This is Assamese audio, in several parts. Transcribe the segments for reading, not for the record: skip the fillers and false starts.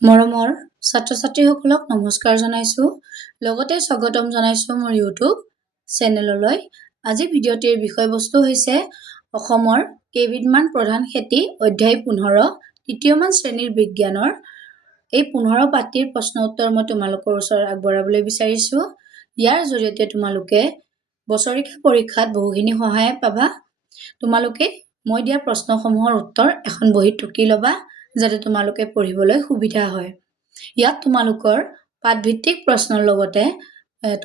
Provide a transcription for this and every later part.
মৰমৰ ছাত্ৰ-ছাত্ৰীসকলক নমস্কাৰ জনাইছোঁ। লগতে স্বাগতম জনাইছোঁ মোৰ ইউটিউব চেনেললৈ। আজি ভিডিঅ'টিৰ বিষয়বস্তু হৈছে অসমৰ কেইবিধমান প্ৰধান খেতি অধ্যায় 15 তৃতীয়মান শ্ৰেণীৰ বিজ্ঞানৰ এই 15 পাঠটিৰ প্ৰশ্ন উত্তৰ মই তোমালোকৰ ওচৰত আগবঢ়াবলৈ বিচাৰিছোঁ। ইয়াৰ জৰিয়তে তোমালোকে বছৰিকা পৰীক্ষাত বহুখিনি সহায় পাবা। তোমালোকে মই দিয়া প্ৰশ্নসমূহৰ উত্তৰ এখন বহীত টুকি ল'বা যাতে তোমালোকে পঢ়িবলৈ সুবিধা হয়। ইয়াত তোমালোকৰ পাঠভিত্তিক প্ৰশ্নৰ লগতে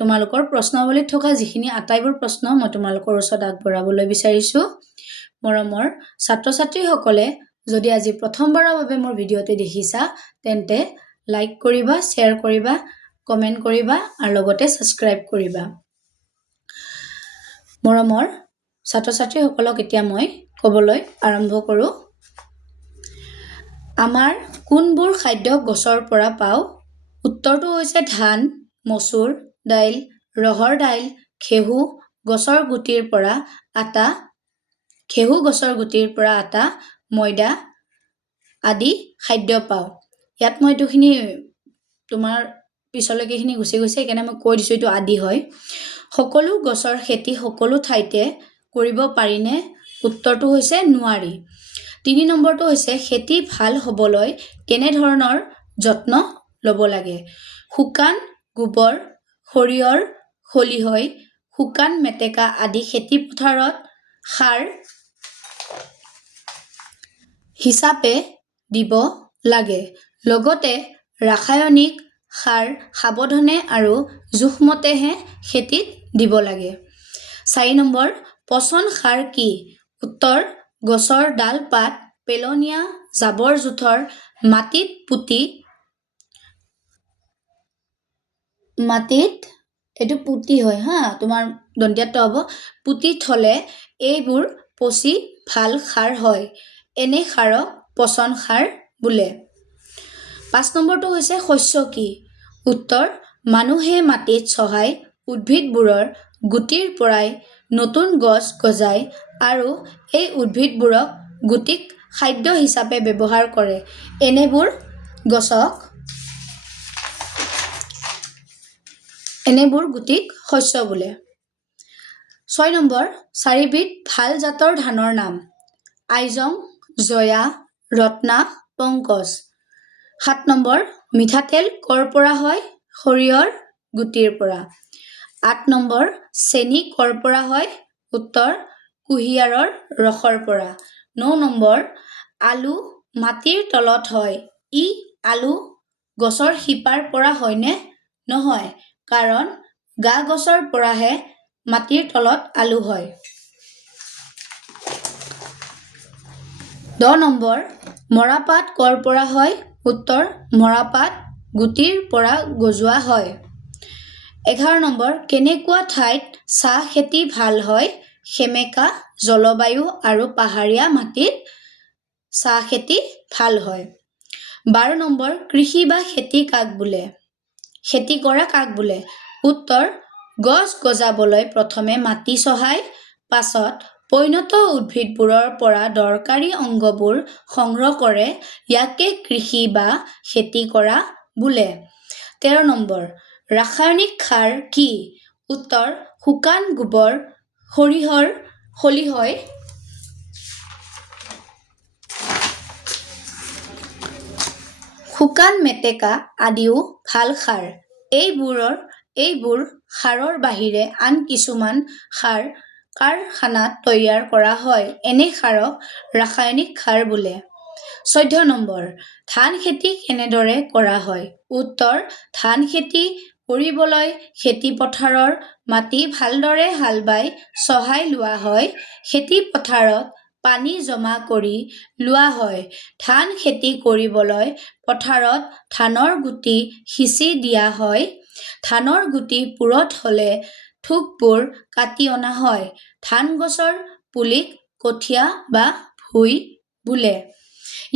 তোমালোকৰ প্ৰশ্নাৱলীত থকা যিখিনি আটাইবোৰ প্ৰশ্ন মই তোমালোকৰ ওচৰত আগবঢ়াবলৈ বিচাৰিছোঁ। মৰমৰ ছাত্ৰ-ছাত্ৰীসকলে যদি আজি প্ৰথমবাৰৰ বাবে মোৰ ভিডিঅ'টি দেখিছা তেন্তে লাইক কৰিবা, শ্বেয়াৰ কৰিবা, কমেণ্ট কৰিবা আৰু লগতে ছাবস্ক্ৰাইব কৰিবা। মৰমৰ ছাত্ৰ-ছাত্ৰীসকলক এতিয়া মই ক'বলৈ আৰম্ভ কৰোঁ। আমাৰ কোনবোৰ খাদ্য গছৰ পৰা পাওঁ? উত্তৰটো হৈছে ধান, মচুৰ দাইল, ৰহৰ দাইল, ঘেঁহু গছৰ গুটিৰ পৰা আটা, ময়দা আদি খাদ্য পাওঁ। ইয়াত মই এইটোখিনি তোমাৰ পিছলৈকে এইখিনি গুচি গৈছে সেইকাৰণে মই কৈ দিছোঁ এইটো আদি হয়। সকলো গছৰ খেতি সকলো ঠাইতে কৰিব পাৰিনে? উত্তৰটো হৈছে নোৱাৰি। 3 নম্বৰটো হৈছে খেতি ভাল হ'বলৈ কেনেধৰণৰ যত্ন ল'ব লাগে? শুকান গোবৰ, সৰিয়হৰ খলিহৈ, শুকান মেটেকা আদি খেতি পথাৰত সাৰ হিচাপে দিব লাগে। লগতে ৰাসায়নিক সাৰ সাৱধানে আৰু জোখমতেহে খেতিত দিব লাগে। 4 নম্বৰ পচন সাৰ কি? উত্তৰ গছৰ ডাল পাত, পেলনীয়া জাবৰ-জোথৰ মাটিত পুতি থলে এইবোৰ পচি ভাল সাৰ হয়। এনে সাৰক পচন সাৰ বোলে। 5 নম্বৰটো হৈছে শস্য কি? উত্তৰ মানুহে মাটিত চহাই উদ্ভিদবোৰৰ গুটিৰ পৰাই নতুন গছ গজায় আৰু এই উদ্ভিদবোৰক গুটিক খাদ্য হিচাপে ব্যৱহাৰ কৰে। এনেবোৰ গুটিক শস্য বোলে। 6 নম্বৰ 4বিধ ভাল জাতৰ ধানৰ নাম। আইজং, জয়া, ৰত্না, পংকজ। 7 নম্বৰ মিঠাতেল ক'ৰ পৰা হয়? সৰিয়হৰ গুটিৰ পৰা। 8 নম্বৰ চেনি ক'ৰ পৰা হয়? উত্তৰ কুঁহিয়াৰৰ ৰসৰ পৰা। 9 নম্বৰ আলু মাটিৰ তলত হয়। আলু গছৰ শিপাৰ পৰা হয়নে? নহয়, কাৰণ গা গছৰ পৰাহে মাটিৰ তলত আলু হয়। 10 নম্বৰ মৰাপাট ক'ৰ পৰা হয়? উত্তৰ মৰাপাট গুটিৰ পৰা গজোৱা হয়। 11 নম্বৰ কেনেকুৱা ঠাইত চাহ খেতি ভাল হয়? সেমেকা জলবায়ু আৰু পাহাৰীয়া মাটিত চাহ খেতি ভাল হয়। 12 নম্বৰ কৃষি বা খেতি কৰা কাক বোলে? উত্তৰ গছ গজাবলৈ প্ৰথমে মাটি চহাই পাছত পৈণত উদ্ভিদবোৰৰ পৰা দৰকাৰী অংগবোৰ সংগ্ৰহ কৰে ইয়াকে কৃষি বা খেতি কৰা বোলে। 13 নম্বৰ ৰাসায়নিক সাৰ কি? উত্তৰ শুকান গোবৰ, সৰিয়হৰ খলিহৈ, শুকান মেটেকা আদিও ভাল সাৰ। এইবোৰ সাৰৰ বাহিৰে আন কিছুমান সাৰ কাৰখানাত তৈয়াৰ কৰা হয়। এনে সাৰক ৰাসায়নিক সাৰ বোলে। 14 নম্বৰ ধান খেতি কেনেদৰে কৰা হয়? উত্তৰ ধান খেতি কৰিবলৈ খেতি পথাৰৰ মাটি ভালদৰে হাল বাই চহাই লোৱা হয়। খেতি পথাৰত পানী জমা কৰি লোৱা হয়। ধান খেতি কৰিবলৈ পথাৰত ধানৰ গুটি সিঁচি দিয়া হয়। ধানৰ গুটি পুৰঠ হ'লে থোকবোৰ কাটি অনা হয়। ধান গছৰ পুলিক কঠীয়া বা ভুই বোলে।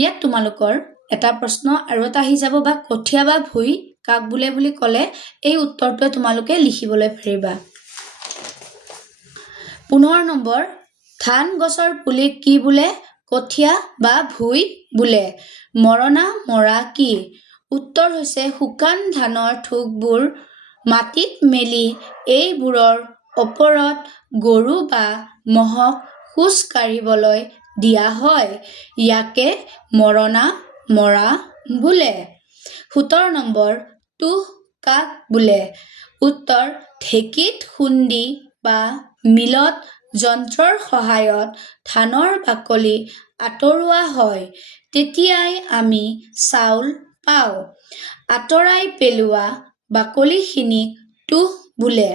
ইয়াত তোমালোকৰ এটা প্ৰশ্ন আৰু এটা আহি যাব বা কঠীয়া বা ভুই কাক বোলে বুলি ক'লে এই উত্তৰটোৱে তোমালোকে লিখিবলৈ পাৰিবা। 15 নম্বৰ ধান গছৰ পুলিক কি বোলে? কঠীয়া বা ভুই বোলে। মৰণা মৰা কি? উত্তৰ হৈছে শুকান ধানৰ ঠোকবোৰ মাটিত মেলি এইবোৰৰ ওপৰত গৰু বা ম'হক খোজ কাঢ়িবলৈ দিয়া হয়। ইয়াকে মৰণা মৰা বোলে। 17 নম্বৰ তুহ কাক বোলে? উত্তৰ ঢেঁকীত খুন্দি বা মিলত যন্ত্ৰৰ সহায়ত ধানৰ বাকলি আঁতৰোৱা হয়। তেতিয়াই আমি চাউল পাওঁ। আঁতৰাই পেলোৱা বাকলিখিনিক তুহ বোলে।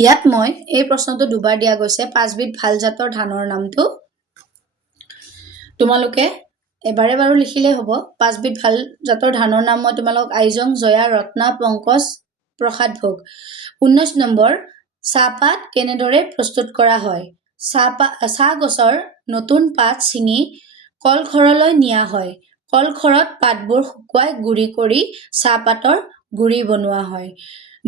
ইয়াত মই এই প্ৰশ্নটো দুবাৰ দিয়া গৈছে 5বিধ ভাল জাতৰ ধানৰ নামটো। তোমালোকে এবাৰে বাৰু লিখিলেই হ'ব। 5বিধ ভাল জাতৰ ধানৰ নাম মই তোমালোকক আইজং, জয়া, ৰত্না, পংকজ, প্ৰসাদ ভোগ। 19 নম্বৰ চাহপাত কেনেদৰে প্ৰস্তুত কৰা হয়? চাহ গছৰ নতুন পাত ছিঙি কলঘৰলৈ নিয়া হয়। কলঘৰত পাতবোৰ শুকুৱাই গুৰি কৰি চাহপাতৰ গুৰি বনোৱা হয়।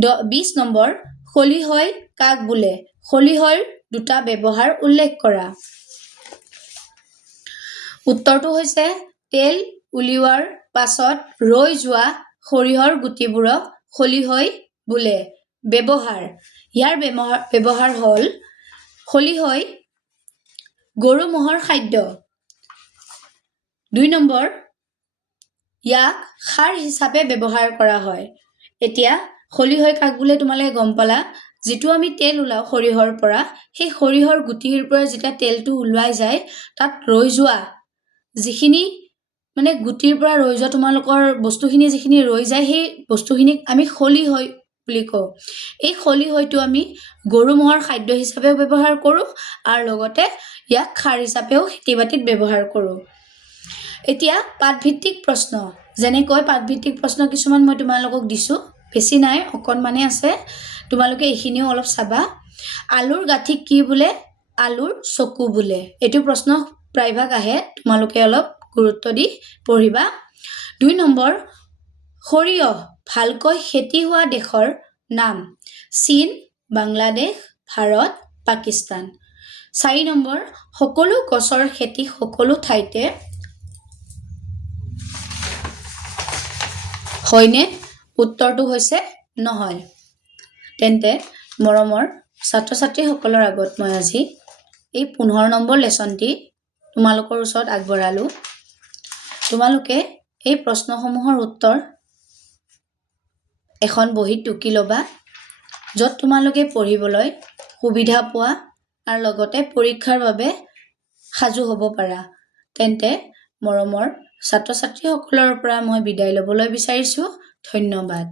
20 নম্বৰ খলিহৈ কাক বোলে? খলিহৈৰ দুটা ব্যৱহাৰ উল্লেখ কৰা। উত্তৰটো হৈছে তেল উলিওৱাৰ পাছত ৰৈ যোৱা সৰিয়হৰ গুটিবোৰক খলিহৈ বোলে। ব্যৱহাৰ ইয়াৰ ব্যৱহাৰ হ'ল খলিহৈ গৰু ম'হৰ খাদ্য। 2 নম্বৰ ইয়াক সাৰ হিচাপে ব্যৱহাৰ কৰা হয়। এতিয়া খলিহৈ কাক বোলে তোমালোকে গম পালা। যিটো আমি তেল ওলাওঁ সৰিয়হৰ পৰা, সেই সৰিয়হৰ গুটিৰ পৰা যেতিয়া তেলটো ওলাই যায়, তাত ৰৈ যোৱা যিখিনি মানে গুটিৰ পৰা ৰৈ যোৱা তোমালোকৰ বস্তুখিনি যিখিনি ৰৈ যায়, সেই বস্তুখিনিক আমি খলিহৈ বুলি কওঁ। এই খলিহৈটো আমি গৰু ম'হৰ খাদ্য হিচাপেও ব্যৱহাৰ কৰোঁ আৰু লগতে ইয়াক খাৰ হিচাপেও খেতি বাতিত ব্যৱহাৰ কৰোঁ। এতিয়া পাতভিত্তিক প্ৰশ্ন, যেনেকৈ পাতভিত্তিক প্ৰশ্ন কিছুমান মই তোমালোকক দিছোঁ, বেছি নাই অকণমানে আছে, তোমালোকে এইখিনিও অলপ চাবা। আলুৰ গাঁঠিক কি বোলে? আলুৰ চকু বোলে। এইটো প্ৰশ্ন প্ৰায়ভাগ আহে, তোমালোকে অলপ গুৰুত্ব দি পঢ়িবা। 2 নম্বৰ সৰিয়হ ভালকৈ খেতি হোৱা দেশৰ নাম? চীন, বাংলাদেশ, ভাৰত, পাকিস্তান। 4 নম্বৰ সকলো গছৰ খেতি সকলো ঠাইতে হয়নে? উত্তৰটো হৈছে নহয়। তেন্তে মৰমৰ ছাত্ৰ ছাত্ৰীসকলৰ আগত মই আজি এই 15 নম্বৰ লেচনটি তোমালোকৰ ওচৰত আগবঢ়ালোঁ। তোমালোকে এই প্ৰশ্নসমূহৰ উত্তৰ এখন বহীত টুকি ল'বা, য'ত তোমালোকে পঢ়িবলৈ সুবিধা পোৱা আৰু লগতে পৰীক্ষাৰ বাবে সাজু হ'ব পাৰা। তেন্তে মৰমৰ ছাত্ৰ ছাত্ৰীসকলৰ পৰা মই বিদায় ল'বলৈ বিচাৰিছোঁ। ধন্যবাদ।